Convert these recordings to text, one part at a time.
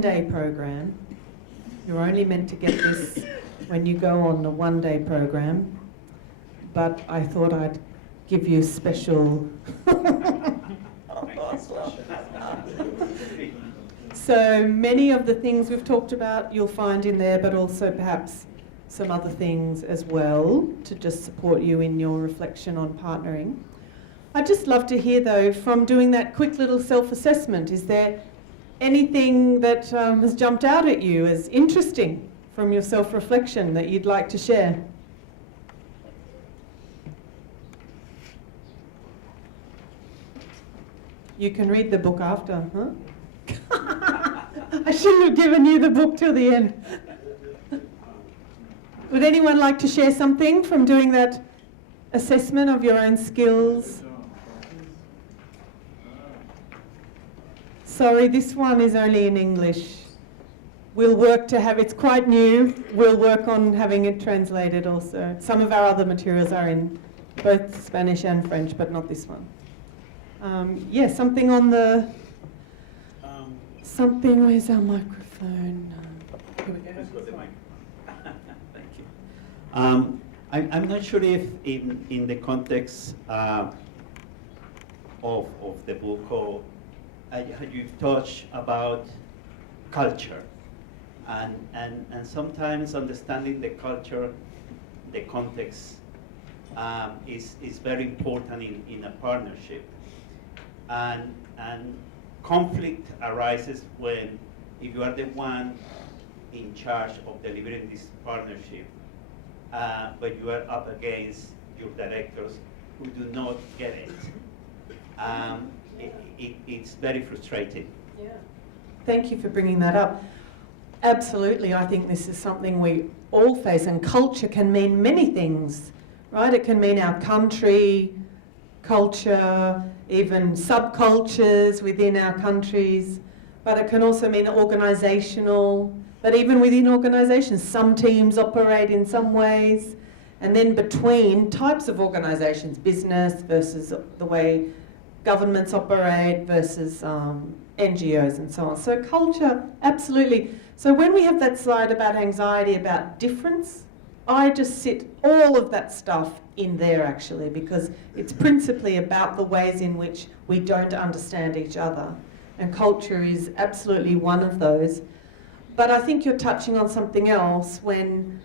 one-day program. You're only meant to get this when you go on the one-day program, but I thought I'd give you special... So many of the things we've talked about you'll find in there, but also perhaps some other things as well to just support you in your reflection on partnering. I'd just love to hear, though, from doing that quick little self-assessment, is there anything that has jumped out at you as interesting from your self-reflection that you'd like to share? You can read the book after, huh? I shouldn't have given you the book till the end. Would anyone like to share something from doing that assessment of your own skills? Sorry, this one is only in English. We'll work to have, it's quite new, we'll work on having it translated also. Some of our other materials are in both Spanish and French, but not this one. Yeah, something on the, something, where's our microphone? Here we go. Let's go to the mic. Thank you. I'm not sure if in the context of the book, or you've touched about culture, and sometimes understanding the culture, the context is very important in a partnership, and conflict arises when, if you are the one in charge of delivering this partnership, but you are up against your directors who do not get it. It's very frustrating. Yeah. Thank you for bringing that up. Absolutely, I think this is something we all face, and culture can mean many things, right? It can mean our country, culture, even subcultures within our countries, but it can also mean organisational. But even within organisations, some teams operate in some ways, and then between types of organisations, business versus the way governments operate versus NGOs and so on. So culture, absolutely. So when we have that slide about anxiety, about difference, I just sit all of that stuff in there actually, because it's principally about the ways in which we don't understand each other. And culture is absolutely one of those. But I think you're touching on something else when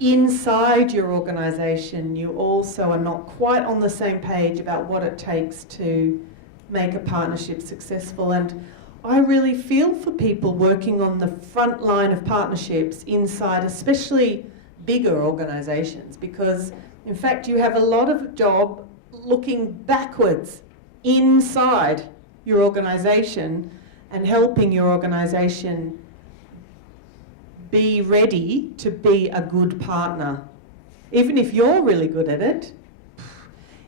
inside your organisation you also are not quite on the same page about what it takes to make a partnership successful. And I really feel for people working on the front line of partnerships inside especially bigger organisations, because in fact you have a lot of job looking backwards inside your organisation and helping your organisation be ready to be a good partner. Even if you're really good at it,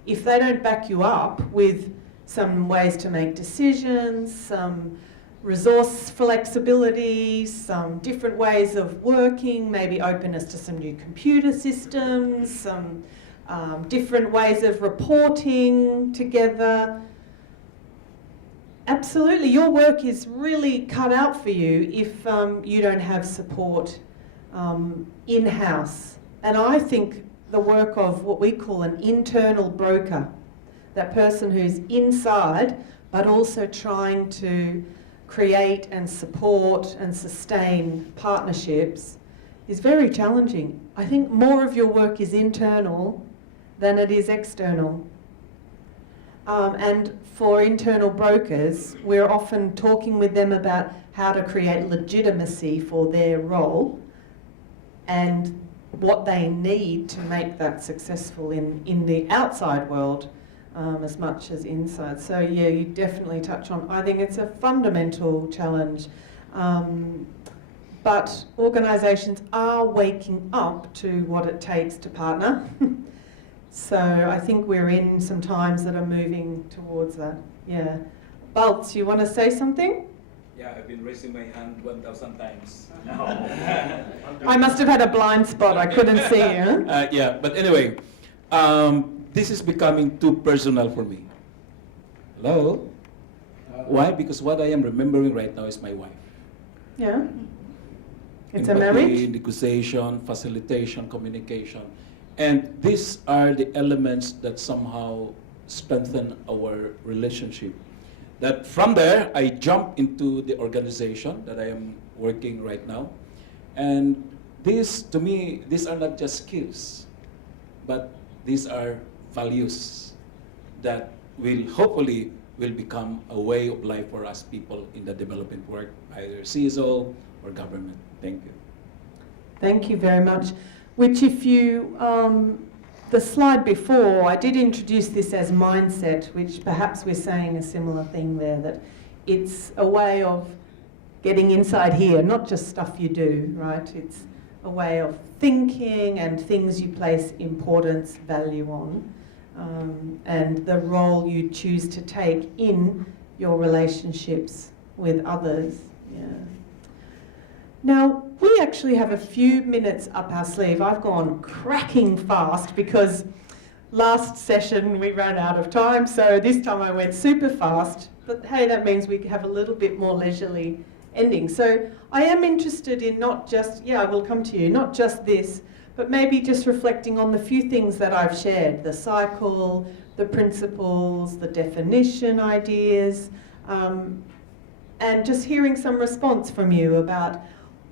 if they don't back you up with some ways to make decisions, some resource flexibility, some different ways of working, maybe openness to some new computer systems, some different ways of reporting together. Absolutely, your work is really cut out for you if you don't have support in-house. And I think the work of what we call an internal broker, that person who's inside but also trying to create and support and sustain partnerships, is very challenging. I think more of your work is internal than it is external. And for internal brokers, we're often talking with them about how to create legitimacy for their role and what they need to make that successful in the outside world as much as inside. So yeah, you definitely touch on, I think it's a fundamental challenge. But organisations are waking up to what it takes to partner. So I think we're in some times that are moving towards that. Yeah. Baltz, you want to say something? Yeah, I've been raising my hand 1,000 times. No. I must have had a blind spot. I couldn't see you. Yeah, but anyway, this is becoming too personal for me. Hello? Why? Because what I am remembering right now is my wife. Yeah. It's a empathy, marriage. negotiation, facilitation, communication. And these are the elements that somehow strengthen our relationship. That from there, I jump into the organization that I am working right now. And these, to me, these are not just skills, but these are values that will hopefully will become a way of life for us people in the development work, either CSO or government. Thank you. Thank you very much. Which if you, the slide before, I did introduce this as mindset, which perhaps we're saying a similar thing there, that it's a way of getting inside here, not just stuff you do, right? It's a way of thinking and things you place importance, value on, and the role you choose to take in your relationships with others. Yeah. Now, we actually have a few minutes up our sleeve. I've gone cracking fast because last session we ran out of time, so this time I went super fast. But hey, that means we have a little bit more leisurely ending. So I am interested in not just, yeah, I will come to you, not just this, but maybe just reflecting on the few things that I've shared, the cycle, the principles, the definition ideas, and just hearing some response from you about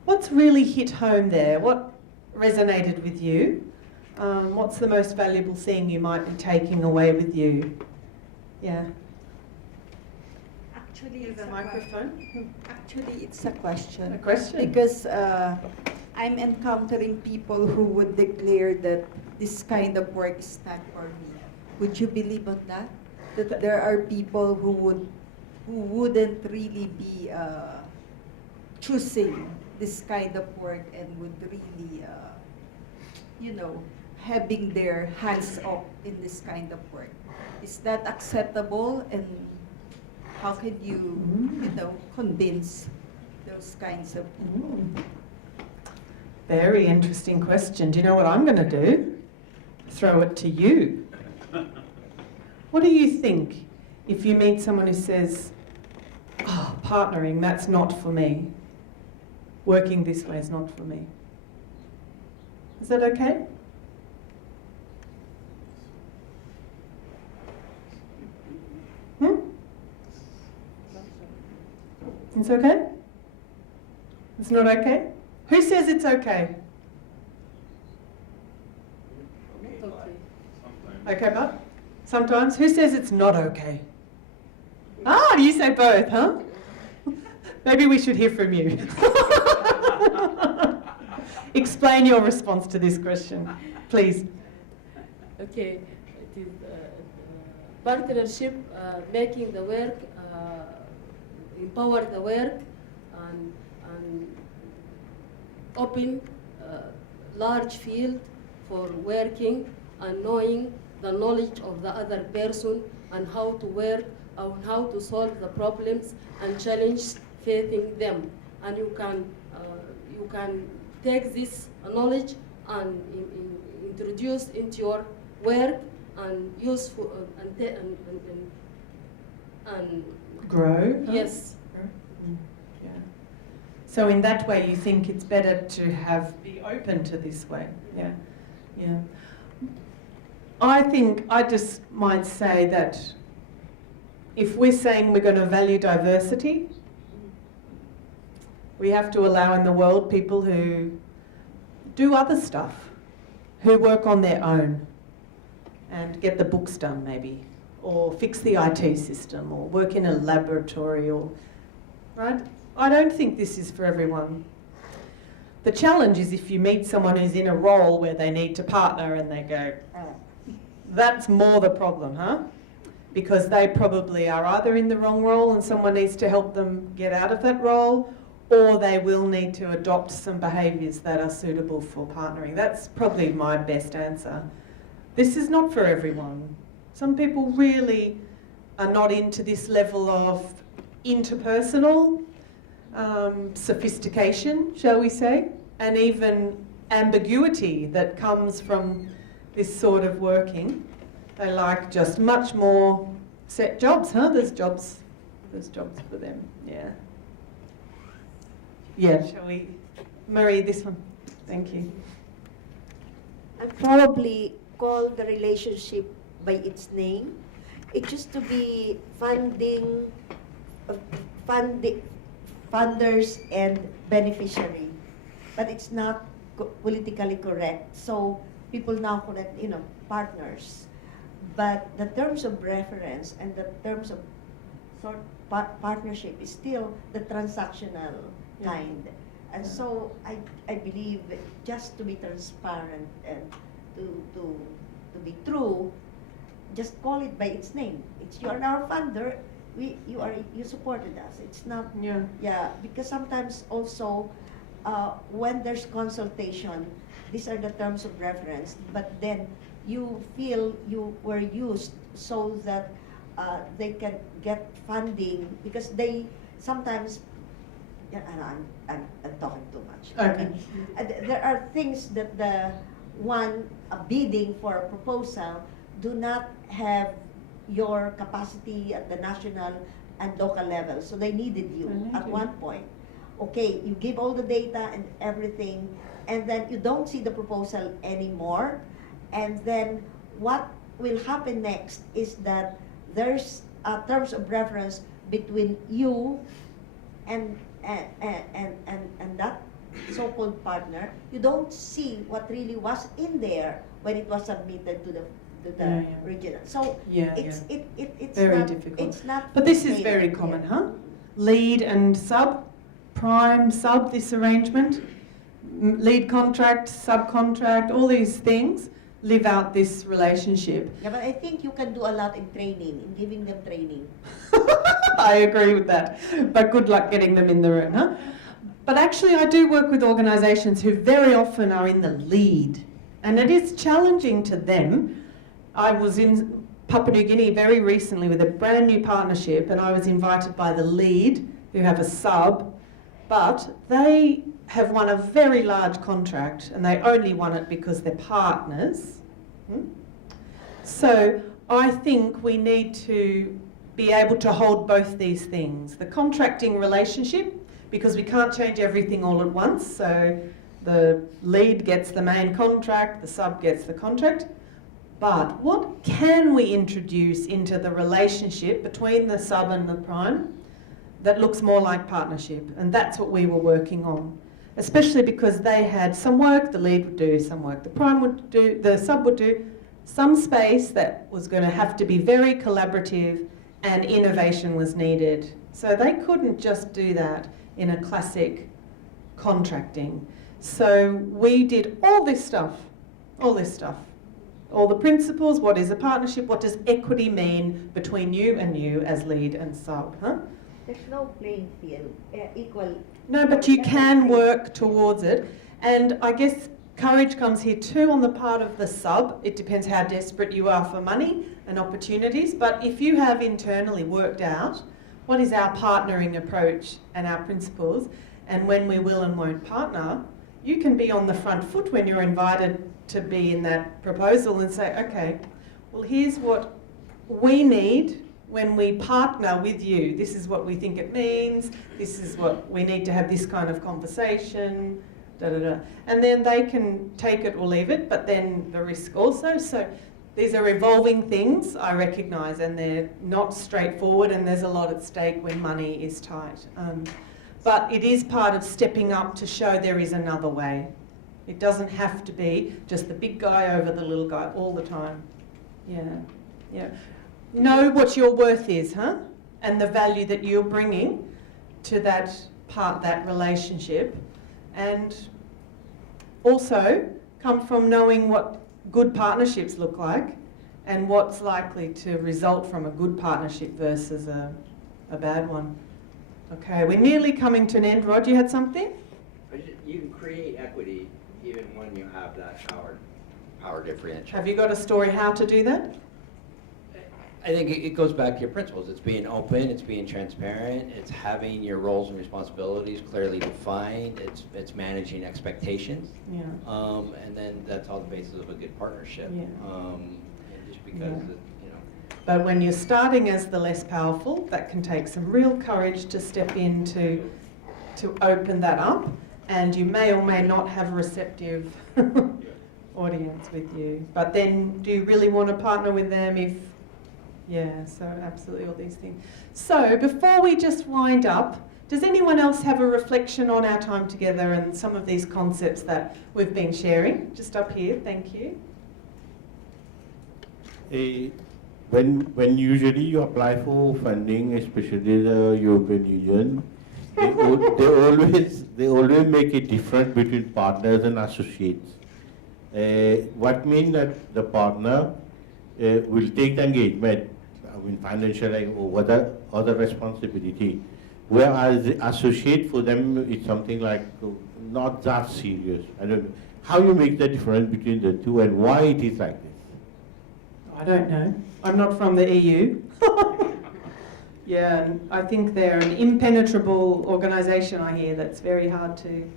what's really hit home there, what resonated with you, what's the most valuable thing you might be taking away with you? Yeah. Actually, Is it's the a microphone? Actually, it's a question. A question? Because I'm encountering people who would declare that this kind of work is not for me. Would you believe on that? That there are people who wouldn't really be choosing this kind of work and would really, having their hands up in this kind of work. Is that acceptable? And how can you, convince those kinds of people? Very interesting question. Do you know what I'm going to do? Throw it to you. What do you think if you meet someone who says, oh, partnering, that's not for me. Working this way is not for me. Is that okay? It's okay? It's not okay? Who says it's okay? Okay, but sometimes. Who says it's not okay? Ah, you say both, huh? Maybe we should hear from you. Explain your response to this question, please. Okay, it is partnership, making the work, empower the work, and open large field for working and knowing the knowledge of the other person and how to work and how to solve the problems and challenge facing them. And you can take this knowledge and introduce into your work and use for and Grow? Huh? yes. Yeah. So in that way you think it's better to be open to this way. Yeah. Yeah. I think I just might say that if we're saying we're going to value diversity, we have to allow in the world people who do other stuff, who work on their own and get the books done maybe, or fix the IT system, or work in a laboratory, or, right? I don't think this is for everyone. The challenge is if you meet someone who's in a role where they need to partner and they go, oh, that's more the problem, huh? Because they probably are either in the wrong role and someone needs to help them get out of that role, or they will need to adopt some behaviours that are suitable for partnering. That's probably my best answer. This is not for everyone. Some people really are not into this level of interpersonal sophistication, shall we say, and even ambiguity that comes from this sort of working. They like just much more set jobs, huh? There's jobs for them, yeah. Yeah, shall we? Marie, this one. Thank you. I'd probably call the relationship by its name. It used to be funding, funders and beneficiary, but it's not politically correct. So people now call it, partners. But the terms of reference and the terms of partnership is still the transactional kind. And so I believe that just to be transparent and to be true, just call it by its name. You are our funder. You supported us. It's not. Because sometimes also when there's consultation, these are the terms of reference. But then you feel you were used so that they can get funding because they sometimes. I'm talking too much. Okay. There are things that the one bidding for a proposal do not have your capacity at the national and local level. So they needed you at one point. Okay, you give all the data and everything, and then you don't see the proposal anymore. And then what will happen next is that there's terms of reference between you and that so-called partner. You don't see what really was in there when it was submitted to the regional. So it's very not, difficult. It's not. But this is very common, huh? Lead and sub, prime sub. This arrangement, lead contract, subcontract, all these things live out this relationship. Yeah, but I think you can do a lot in training, in giving them training. I agree with that. But good luck getting them in the room, huh? But actually, I do work with organisations who very often are in the lead, and it is challenging to them. I was in Papua New Guinea very recently with a brand new partnership, and I was invited by the lead, who have a sub, but they have won a very large contract, and they only won it because they're partners. So I think we need to be able to hold both these things. The contracting relationship, because we can't change everything all at once, so the lead gets the main contract, the sub gets the contract. But what can we introduce into the relationship between the sub and the prime that looks more like partnership? And that's what we were working on, especially because they had some work, the lead would do some work, the prime would do, the sub would do, some space that was going to have to be very collaborative, and innovation was needed. So they couldn't just do that in a classic contracting. So we did all this stuff, all the principles. What is a partnership? What does equity mean between you and you as lead and sub? There's no playing field, equal. No, but you can work towards it. And I guess courage comes here too on the part of the sub. It depends how desperate you are for money and opportunities. But if you have internally worked out what is our partnering approach and our principles, and when we will and won't partner, you can be on the front foot when you're invited to be in that proposal and say, okay, well, here's what we need when we partner with you. This is what we think it means. This is what we need to have this kind of conversation. And then they can take it or leave it, but then the risk also. So these are evolving things, I recognise, and they're not straightforward, and there's a lot at stake when money is tight. But it is part of stepping up to show there is another way. It doesn't have to be just the big guy over the little guy all the time. Yeah. Know what your worth is, and the value that you're bringing to that relationship. And also come from knowing what good partnerships look like and what's likely to result from a good partnership versus a bad one. Okay, we're nearly coming to an end. Rod, you had something? You can create equity even when you have that power differential. Have you got a story how to do that? I think it goes back to your principles. It's being open, it's being transparent, it's having your roles and responsibilities clearly defined, it's managing expectations. Yeah. And then that's all the basis of a good partnership. Yeah. And just because, But when you're starting as the less powerful, that can take some real courage to step in to to open that up, and you may or may not have a receptive audience with you. But then, do you really want to partner with them if, yeah, so absolutely all these things. So before we just wind up, does anyone else have a reflection on our time together and some of these concepts that we've been sharing? Just up here, thank you. When usually you apply for funding, especially the European Union, they always make a difference between partners and associates. What means that the partner will take the engagement, financial or other responsibility, whereas the associate for them is something like not that serious. I don't know how you make the difference between the two and why it is like this. I don't know. I'm not from the EU. Yeah, and I think they're an impenetrable organisation, I hear, that's very hard to...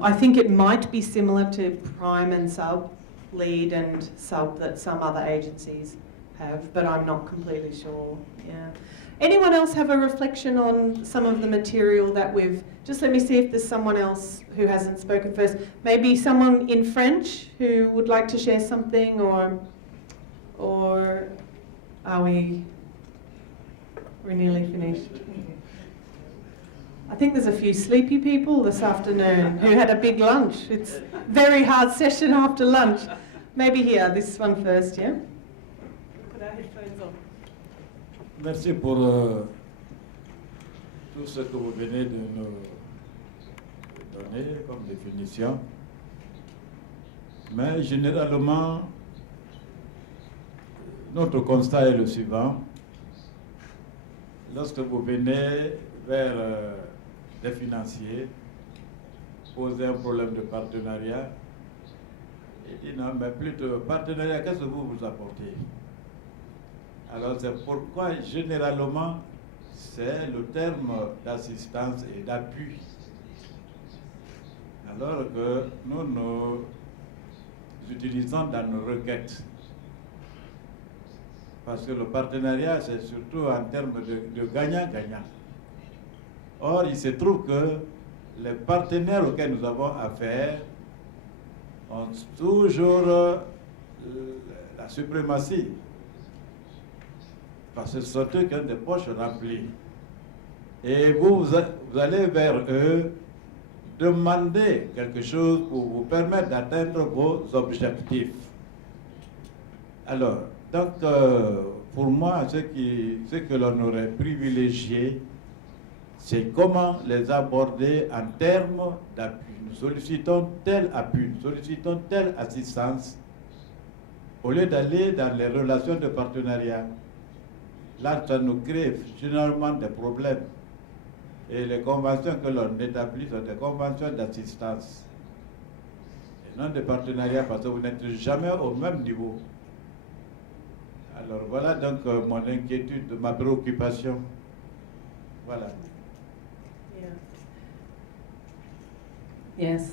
I think it might be similar to prime and sub, lead and sub that some other agencies have, but I'm not completely sure. Yeah. Anyone else have a reflection on some of the material that we've... Just let me see if there's someone else who hasn't spoken first. Maybe someone in French who would like to share something, or are we're nearly finished? I think there's a few sleepy people this afternoon who had a big lunch. It's a very hard session after lunch. Maybe here, this one first, yeah? Put our headphones on. Merci pour tout ce que vous venez de nous donner comme définition. Mais généralement, notre constat est le suivant. Lorsque vous venez vers des financiers, poser un problème de partenariat, et dit non, mais plutôt partenariat, qu'est-ce que vous apportez? Alors c'est pourquoi généralement c'est le terme d'assistance et d'appui. Alors que nous utilisons dans nos requêtes. Parce que le partenariat, c'est surtout en termes de gagnant-gagnant. Or, il se trouve que les partenaires auxquels nous avons affaire ont toujours la suprématie. Parce que ce sont eux qui ont des poches remplies. Et vous allez vers eux demander quelque chose pour vous permettre d'atteindre vos objectifs. Alors, donc, pour moi, ce que l'on aurait privilégié, c'est comment les aborder en termes d'appui. Nous sollicitons tel appui, nous sollicitons telle assistance, au lieu d'aller dans les relations de partenariat. Là, ça nous crée généralement des problèmes. Et les conventions que l'on établit sont des conventions d'assistance. Et non des partenariats, parce que vous n'êtes jamais au même niveau. Alors voilà donc mon inquiétude, ma préoccupation. Voilà. Yeah. Yes.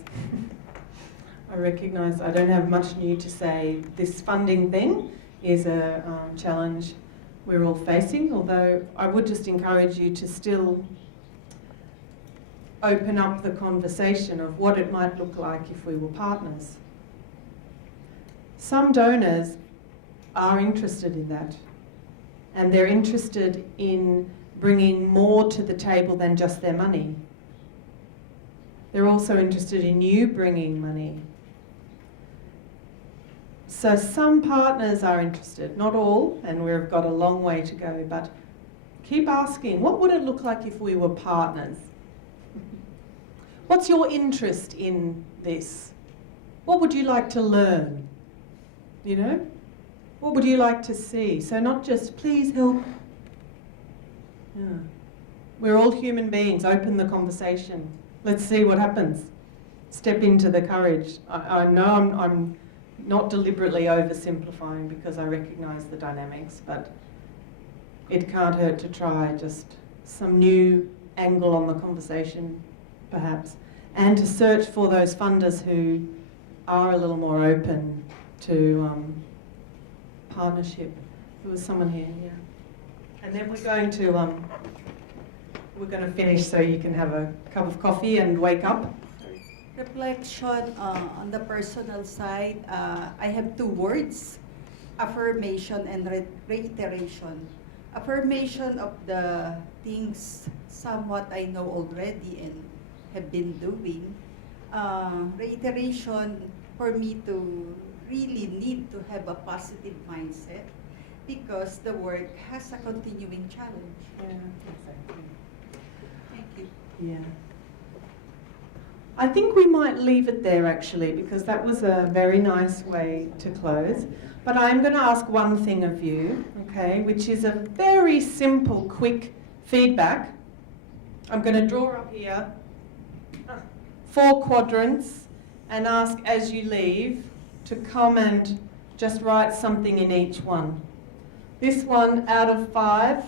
I recognise I don't have much new to say. This funding thing is a challenge we're all facing, although I would just encourage you to still open up the conversation of what it might look like if we were partners. Some donors are interested in that, and they're interested in bringing more to the table than just their money. They're also interested in you bringing money. So some partners are interested, not all, and we've got a long way to go, but keep asking, what would it look like if we were partners? What's your interest in this? What would you like to learn? You know? What would you like to see? So not just, please help. Yeah. We're all human beings. Open the conversation. Let's see what happens. Step into the courage. I know I'm not deliberately oversimplifying because I recognise the dynamics, but it can't hurt to try just some new angle on the conversation, perhaps, and to search for those funders who are a little more open to partnership. There was someone here, yeah. And then we're going to we're going to finish so you can have a cup of coffee and wake up. Reflection on the personal side, I have two words, affirmation and reiteration. Affirmation of the things somewhat I know already and have been doing. Reiteration for me to really need to have a positive mindset because the work has a continuing challenge. Yeah, exactly. Thank you. Yeah. I think we might leave it there actually because that was a very nice way to close. But I'm going to ask one thing of you, okay, which is a very simple, quick feedback. I'm going to draw up here 4 quadrants and ask as you leave to come and just write something in each one. This one out of 5,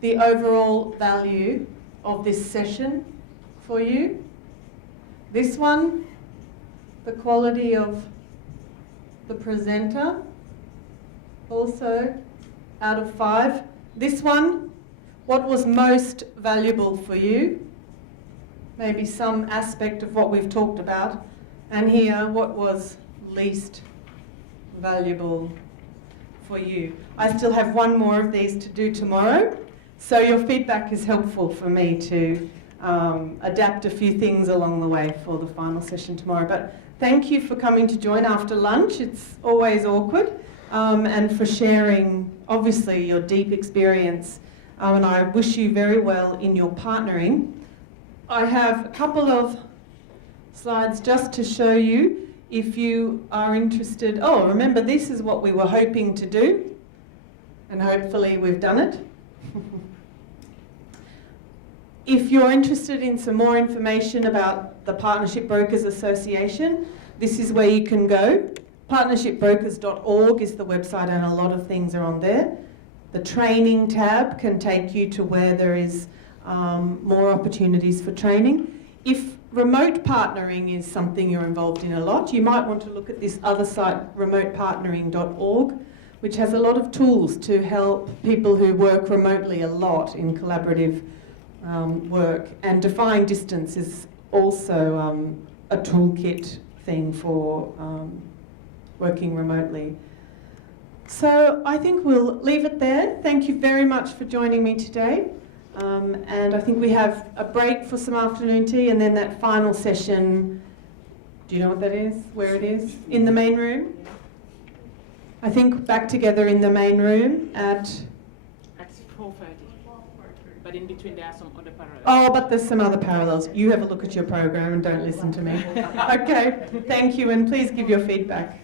the overall value of this session for you. This one, the quality of the presenter, also out of 5. This one, what was most valuable for you? Maybe some aspect of what we've talked about. And here, what was least valuable for you? I still have one more of these to do tomorrow, so your feedback is helpful for me to adapt a few things along the way for the final session tomorrow. But thank you for coming to join after lunch. It's always awkward. And for sharing, obviously, your deep experience. And I wish you very well in your partnering. I have a couple of slides just to show you if you are interested. Oh, remember, this is what we were hoping to do. And hopefully we've done it. If you're interested in some more information about the Partnership Brokers Association, this is where you can go. Partnershipbrokers.org is the website and a lot of things are on there. The training tab can take you to where there is more opportunities for training. If remote partnering is something you're involved in a lot, you might want to look at this other site, remotepartnering.org, which has a lot of tools to help people who work remotely a lot in collaborative work. And Defying Distance is also a toolkit thing for working remotely. So I think we'll leave it there. Thank you very much for joining me today. And I think we have a break for some afternoon tea and then that final session. Do you know what that is? Where it is? In the main room? I think back together in the main room at 4:30. But in between there are some other parallels. Oh, but there's some other parallels. You have a look at your program and don't listen to me. Okay, thank you, and please give your feedback.